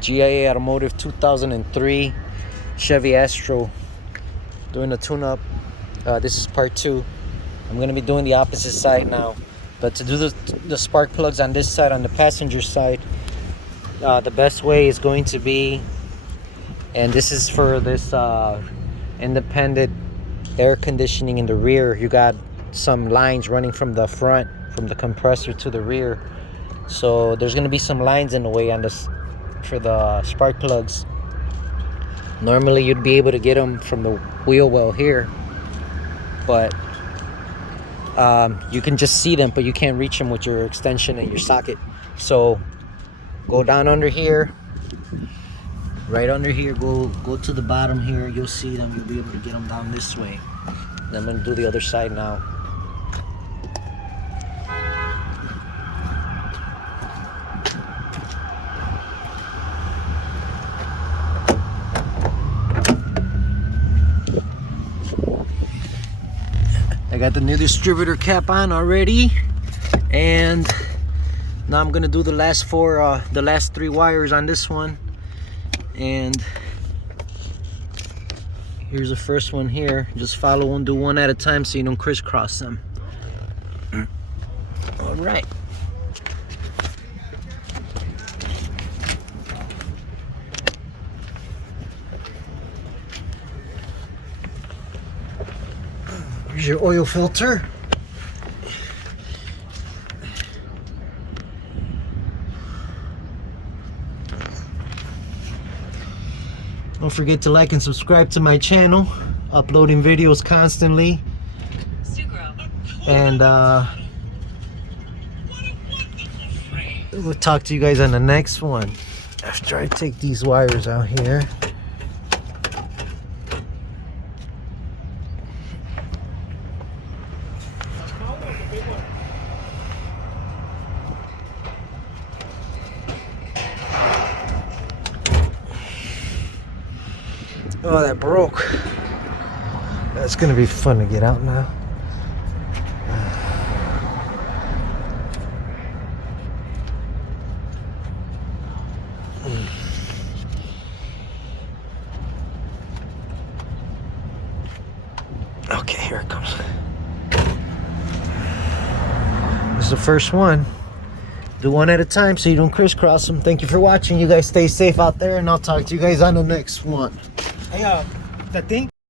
G.I.A Automotive 2003 Chevy Astro. Doing a tune-up. This is part 2. I'm going to be doing the opposite side now. But to do the spark plugs on this side, on the passenger side, the best way is going to be, and this is for this independent air conditioning in the rear. You got some lines running from the front, from the compressor to the rear. So there's going to be some lines in the way on this for the spark plugs. Normally you'd be able to get them from the wheel well here, but you can just see them, but you can't reach them with your extension and your socket. So go down under here, right under here, go to the bottom here, you'll see them. You'll be able to get them down this way. And I'm going to do the other side now. I got the new distributor cap on already, and now I'm gonna do the last three wires on this one. And here's the first one here. Just follow and do one at a time so you don't crisscross them. All right. Here's your oil filter. Don't forget to like and subscribe to my channel. Uploading videos constantly. And we'll talk to you guys on the next one after I take these wires out here. Oh, that broke. That's gonna be fun to get out now. Okay, here it comes. This is the first one. Do one at a time so you don't crisscross them. Thank you for watching. You guys stay safe out there, and I'll talk to you guys on the next one. Hey, the thing